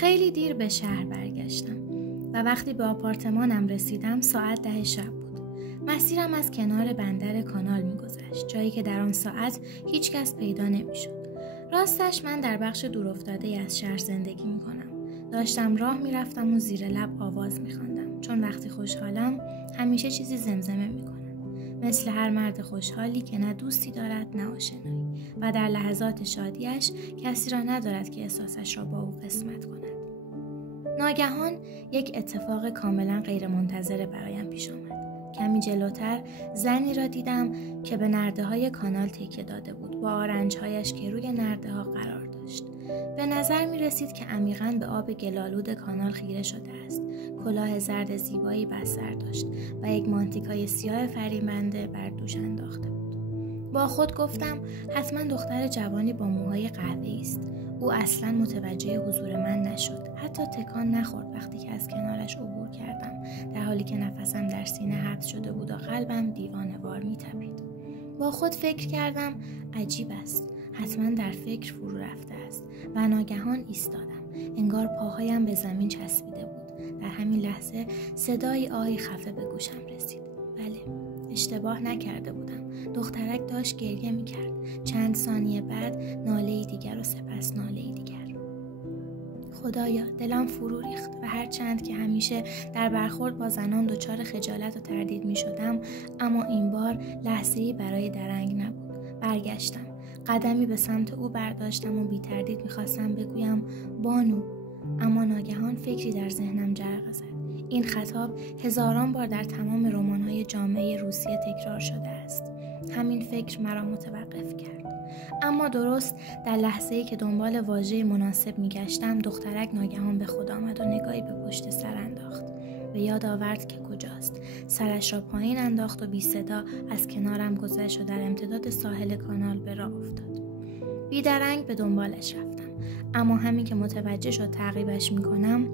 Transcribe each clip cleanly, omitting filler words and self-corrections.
خیلی دیر به شهر برگشتم و وقتی به آپارتمانم رسیدم ساعت 10 شب بود. مسیرم از کنار بندر کانال می‌گذشت، جایی که در آن ساعت هیچ کس پیدا نمی‌شد. راستش من در بخش دورافتاده‌ای از شهر زندگی می‌کنم. داشتم راه می‌رفتم و زیر لب آواز می‌خواندم، چون وقتی خوشحالم همیشه چیزی زمزمه می‌کنم. مثل هر مرد خوشحالی که نه دوستی دارد نه آشنایی و در لحظات شادیش کسی را ندارد که احساسش را با او قسمت کند. ناگهان یک اتفاق کاملا غیر منتظره برایم پیش آمد. کمی جلوتر زنی را دیدم که به نرده‌های کانال تکیه داده بود، با آرنج‌هایش که روی نرده‌ها قرار داشت. به نظر می رسید که عمیقاً به آب گلالود کانال خیره شده است. کلاه زرد زیبایی بر سر داشت و یک مانتیکای سیاه فریبنده بر دوش انداخته بود. با خود گفتم حتما دختر جوانی با موهای قهوه‌ای است. او اصلاً متوجه حضور من نشد. حتی تکان نخورد وقتی که از کنارش عبور کردم، در حالی که نفسم در سینه حبس شده بود و قلبم دیوانه‌وار می‌تپید. با خود فکر کردم عجیب است. حتما در فکر فرو رفته است و ناگهان ایستادم. انگار پاهایم به زمین چسبیده بود. در همین لحظه صدای آهی خفه به گوشم رسید. بله، اشتباه نکرده بودم. دخترک داشت گریه می‌کرد. چند ثانیه بعد ناله‌ای دیگر و سپس ناله‌ای دیگر. خدایا، دلم فرو ریخت و هر چند که همیشه در برخورد با زنان دچار خجالت و تردید می‌شدم، اما این بار لحظه‌ای برای درنگ نبود. برگشتم. قدمی به سمت او برداشتم و بی تردید می‌خواستم بگویم بانو، اما ناگهان فکری در ذهنم جرقه زد. این خطاب هزاران بار در تمام رمان‌های جامعه روسیه تکرار شده است. همین فکر مرا متوقف کرد. اما درست در لحظه‌ای که دنبال واژه مناسب می‌گشتم، دخترک ناگهان به خود آمد و نگاهی به پشت سر انداخت. به یاد آورد که کجاست. سرش را پایین انداخت و بی صدا از کنارم گذشت و در امتداد ساحل کانال به راه افتاد. بیدرنگ به دنبالش رفتم، اما همین که متوجه شد تعقیبش می‌کنم،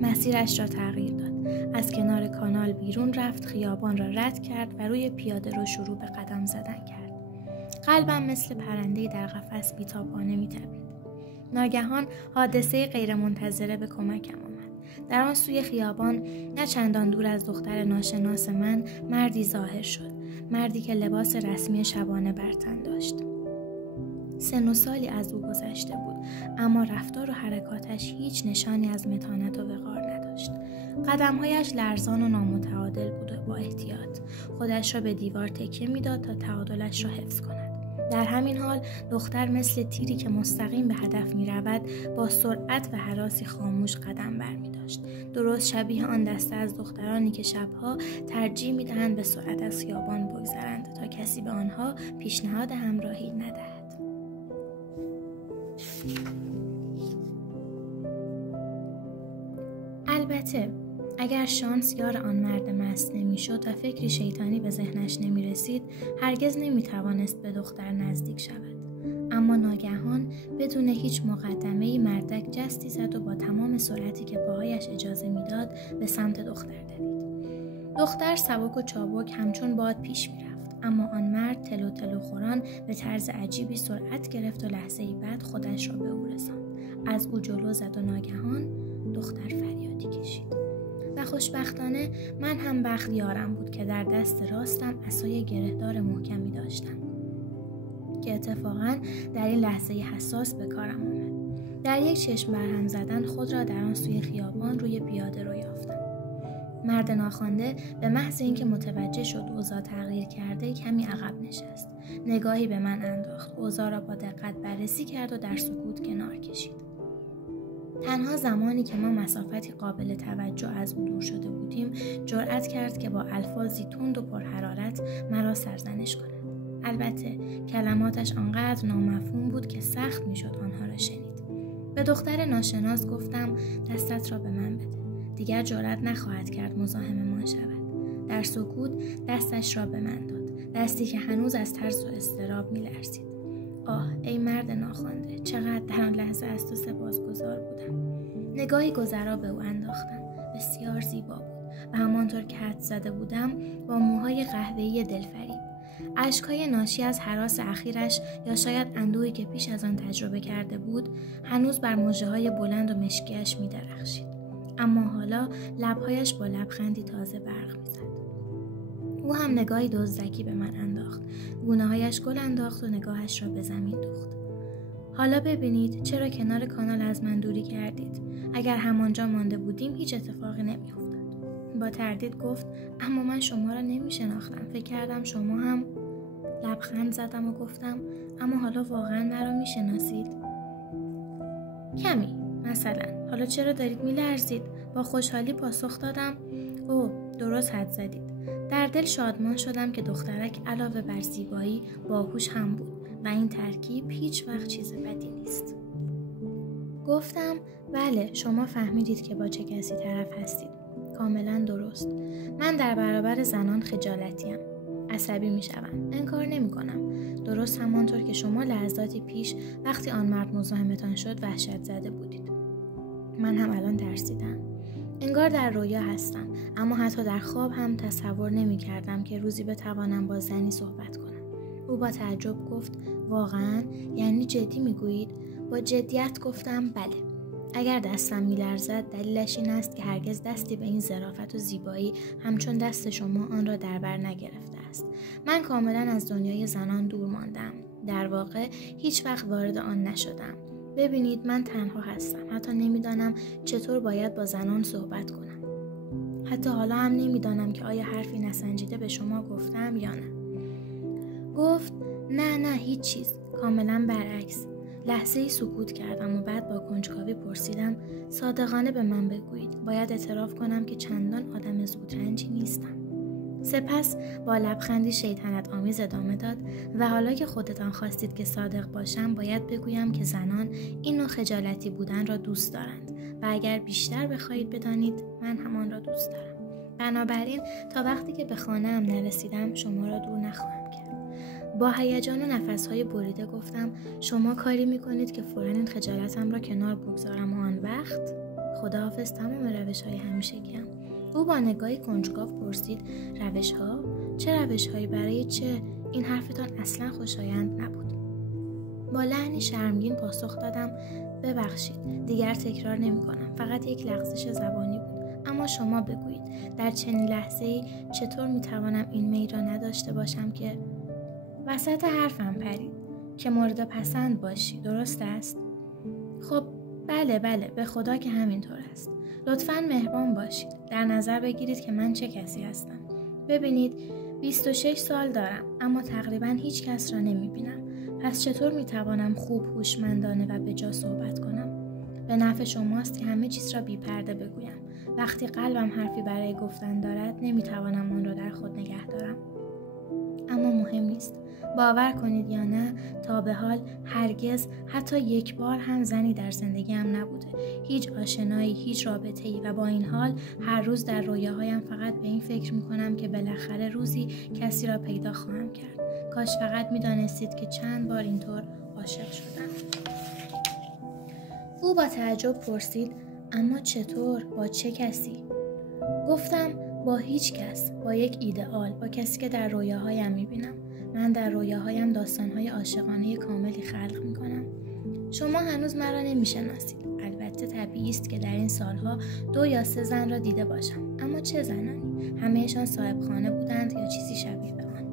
مسیرش را تغییر داد. از کنار کانال بیرون رفت، خیابان را رد کرد و روی پیاده رو شروع به قدم زدن کرد. قلبم مثل پرنده‌ای در قفس بی‌تابانه می‌تپید. ناگهان حادثه غیرمنتظره به کمکم آمد. در آن سوی خیابان، نه چندان دور از دختر ناشناس من، مردی ظاهر شد. مردی که لباس رسمی شبانه بر تن داشت. سن و سالی از او گذشته بود، اما رفتار و حرکاتش هیچ نشانی از متانت و وقار نداشت. قدمهایش لرزان و نامتعادل بود و با احتیاط خودش را به دیوار تکیه میداد تا تعادلش را حفظ کند. در همین حال دختر مثل تیری که مستقیم به هدف می رود با سرعت و هراسی خاموش قدم بر می داشت. درست شبیه آن دسته از دخترانی که شبها ترجیح می دهند به سرعت از خیابان بگذرند تا کسی به آنها پیشنهاد همراهی ندهد. البته اگر شانس یار آن مرد مست نمی‌شد و فکری شیطانی به ذهنش نمی‌رسید، هرگز نمی‌توانست به دختر نزدیک شود. اما ناگهان بدون هیچ مقدمه‌ای مردک جستی زد و با تمام سرعتی که پاهایش اجازه می‌داد به سمت دختر دوید. دختر سبک و چابک همچون باد پیش می‌رفت، اما آن مرد تلو تلو خوران به طرز عجیبی سرعت گرفت و لحظه‌ای بعد خودش را به او رساند. از او جلو زد و ناگهان دختر فریادی کشید. و خوشبختانه من هم بخت یارم بود که در دست راستم عصای گرهدار محکمی داشتم که اتفاقاً در این لحظه حساس به کارم آمد. در یک چشم برهم زدن خود را در آن سوی خیابان روی پیاده رو یافتم. مرد ناخوانده به محض اینکه متوجه شد اوضاع تغییر کرده کمی عقب نشست. نگاهی به من انداخت. اوضاع را با دقت بررسی کرد و در سکوت کنار کشید. تنها زمانی که ما مسافتی قابل توجه از او دور شده بودیم، جرأت کرد که با الفاظی تند و پرحرارت مرا سرزنش کند. البته کلماتش آنقدر نامفهوم بود که سخت میشد آنها را شنید. به دختر ناشناس گفتم دستت را به من بده. دیگر جرأت نخواهد کرد مزاحم ما شود. در سکوت دستش را به من داد. دستی که هنوز از ترس و اضطراب می‌لرزید. آه ای مرد ناخوانده، چقدر در آن لحظه از تو سپاسگزار بودم. نگاهی گذرا به او انداختم. بسیار زیبا بود و همانطور که حدس زده بودم با موهای قهوه‌ای دلفریب. اشک‌های ناشی از هراس اخیرش یا شاید اندوهی که پیش از آن تجربه کرده بود هنوز بر مژه‌های بلند و مشکی‌اش می‌درخشید. اما حالا لب‌هایش با لبخندی تازه برق می‌زد. او هم نگاهی دزدکی به من انداخت. گونه‌هایش گل انداخت و نگاهش را به زمین دوخت. حالا ببینید چرا کنار کانال از من دوری کردید. اگر همانجا مانده بودیم هیچ اتفاقی نمی‌افتاد. با تردید گفت اما من شما را نمی‌شناختم. فکر کردم شما هم. لبخند زدم و گفتم اما حالا واقعا مرا می‌شناسید؟ کمی مثلا. حالا چرا دارید می‌لرزید؟ با خوشحالی پاسخ دادم اوه درست حد زدید. در دل شادمان شدم که دخترک علاوه بر زیبایی باهوش هم بود و این ترکیب هیچ وقت چیز بدی نیست. گفتم بله شما فهمیدید که با چه کسی طرف هستید. کاملا درست. من در برابر زنان خجالتیم. عصبی می شوم. انکار نمی کنم. درست همانطور که شما لحظاتی پیش وقتی آن مرد مزاحمتان شد وحشت زده بودید. من هم الان ترسیدم. انگار در رویا هستم، اما حتی در خواب هم تصور نمی کردم که روزی بتوانم با زنی صحبت کنم. او با تعجب گفت واقعاً؟ یعنی جدی می گویید؟ با جدیت گفتم بله. اگر دستم می لرزد دلیلش این است که هرگز دستی به این ظرافت و زیبایی همچون دست شما آن را در بر نگرفته است. من کاملا از دنیای زنان دور ماندم. در واقع هیچ وقت وارد آن نشدم. ببینید من تنها هستم. حتی نمیدانم چطور باید با زنان صحبت کنم. حتی حالا هم نمیدانم که آیا حرفی نسنجیده به شما گفتم یا نه. گفت نه هیچ چیز. کاملا برعکس. لحظه‌ای سکوت کردم و بعد با کنجکاوی پرسیدم صادقانه به من بگویید. باید اعتراف کنم که چندان آدم زودرنجی نیستم. سپس با لبخندی شیطنت آمیز ادامه داد و حالا که خودتان خواستید که صادق باشم باید بگویم که زنان این نوع خجالتی بودن را دوست دارند و اگر بیشتر بخواهید بدانید من همان را دوست دارم. بنابراین تا وقتی که به خانه‌ام نرسیدم شما را دور نخواهم کرد. با هیجان و نفس‌های بریده گفتم شما کاری می‌کنید که فوراً این خجالتم را کنار بگذارم و آن وقت خداحافظ تمام روش‌های همیشگیم. او با نگاهی کنجکاو پرسید روش‌ها؟ چه روش‌هایی برای چه؟ این حرفتان اصلا خوشایند نبود. با لحنی شرمگین پاسخ دادم ببخشید دیگر تکرار نمی‌کنم. فقط یک لغزش زبانی بود. اما شما بگویید در چنین لحظه‌ای چطور می‌توانم این میل را نداشته باشم که وسط حرفم پرید که مورد پسند باشی. درست است؟ خب بله به خدا که همینطور است. لطفاً مهربان باشید. در نظر بگیرید که من چه کسی هستم. ببینید 26 سال دارم اما تقریباً هیچ کس را نمی‌بینم. پس چطور می‌توانم خوب هوشمندانه و به جا صحبت کنم؟ به نفع شماست که همه چیز را بی پرده بگویم. وقتی قلبم حرفی برای گفتن دارد نمی‌توانم آن را در خود نگه دارم. اما مهم نیست. باور کنید یا نه تا به حال هرگز حتی یک بار هم زنی در زندگیم نبوده. هیچ آشنایی، هیچ رابطه‌ای و با این حال هر روز در رویاهایم فقط به این فکر می‌کنم که بالاخره روزی کسی را پیدا خواهم کرد. کاش فقط می‌دانستید که چند بار اینطور عاشق شدم. او با تعجب پرسید اما چطور؟ با چه کسی؟ گفتم با هیچ کس. با یک ایدئال. با کسی که در رویاهایم می‌بینم. من در رویاهایم داستان‌های عاشقانه کاملی خلق می‌کنم. شما هنوز مرا نمی‌شناسید. البته طبیعی است که در این سالها 2 یا 3 زن را دیده باشم. اما چه زنانی؟ همه‌شان صاحب خانه بودند یا چیزی شبیه به آن.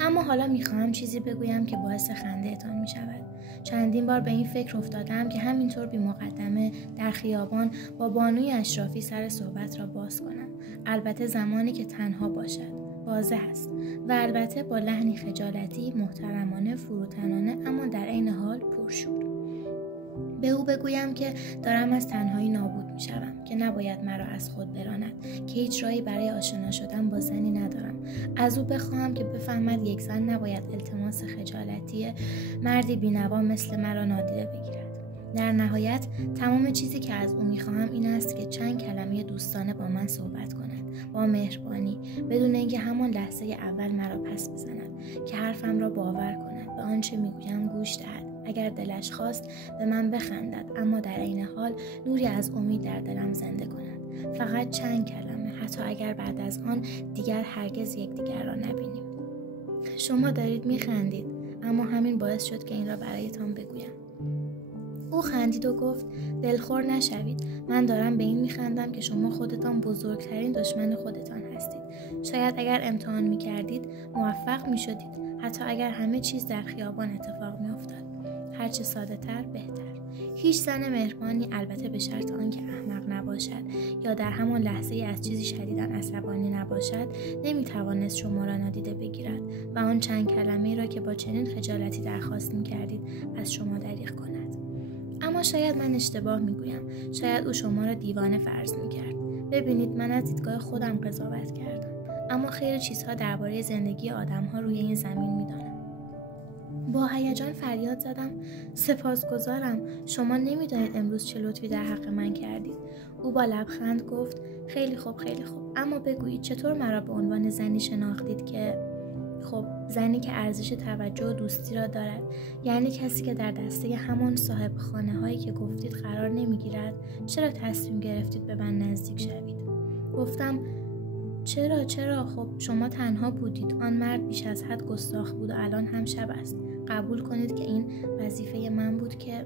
اما حالا می‌خواهم چیزی بگویم که باعث خنده‌تان می‌شود. چندین بار به این فکر افتادم که همینطور بی مقدمه در خیابان با بانوی اشرافی سر صحبت را باز کنم. البته زمانی که تنها باشد. واضح است و البته با لحنی خجالتی، محترمانه، فروتنانه اما در عین حال پرشور. به او بگویم که دارم از تنهایی نابود می شدم، که نباید مرا از خود براند، که هیچ راهی برای آشنا شدن با زنی ندارم. از او بخواهم که بفهمد یک زن نباید التماس خجالتی مردی بی‌نوا مثل مرا نادیده بگیرد. در نهایت تمام چیزی که از او می‌خواهم این است که چند کلمه دوستانه با من صحبت کند، با مهربانی، بدون اینکه همان لحظه اول مرا پس بزند، که حرفم را باور کند، به آنچه میگویم گوش دهد، اگر دلش خواست به من بخندد، اما در عین حال نوری از امید در دلم زنده کند. فقط چند کلمه، حتی اگر بعد از آن دیگر هرگز یکدیگر را نبینیم. شما دارید میخندید، اما همین باعث شد که این را برایتان بگویم. او خندید و گفت دلخور نشوید. من دارم به این میخندم که شما خودتان بزرگترین دشمن خودتان هستید. شاید اگر امتحان میکردید موفق میشدید، حتی اگر همه چیز در خیابان اتفاق میافتاد. هرچه ساده تر بهتر. هیچ زن مهربانی، البته به شرط آنکه احمق نباشد یا در همان لحظه از چیزی شدیداً عصبانی نباشد، نمیتوانست شما را نادیده بگیرد و آن چند کلمه‌ای را که با چنین خجالتی درخواست میکردید از شما دریغ کند. اما شاید من اشتباه میگویم. شاید او شما را دیوانه فرض میکرد. ببینید، من از دیدگاه خودم قضاوت کردم، اما خیلی چیزها درباره زندگی آدم‌ها روی این زمین میدانم. با هیجان فریاد زدم سپاسگزارم. شما نمیدانید امروز چه لطفی در حق من کردید. او با لبخند گفت خیلی خوب، اما بگویید چطور مرا به عنوان زنی شناختید که زنی که ارزش توجه و دوستی را دارد، یعنی کسی که در دسته همان صاحب خانه هایی که گفتید قرار نمیگیرد. چرا تصمیم گرفتید به من نزدیک شوید؟ گفتم چرا؟ شما تنها بودید. آن مرد بیش از حد گستاخ بود و الان هم شب است. قبول کنید که این وظیفه من بود که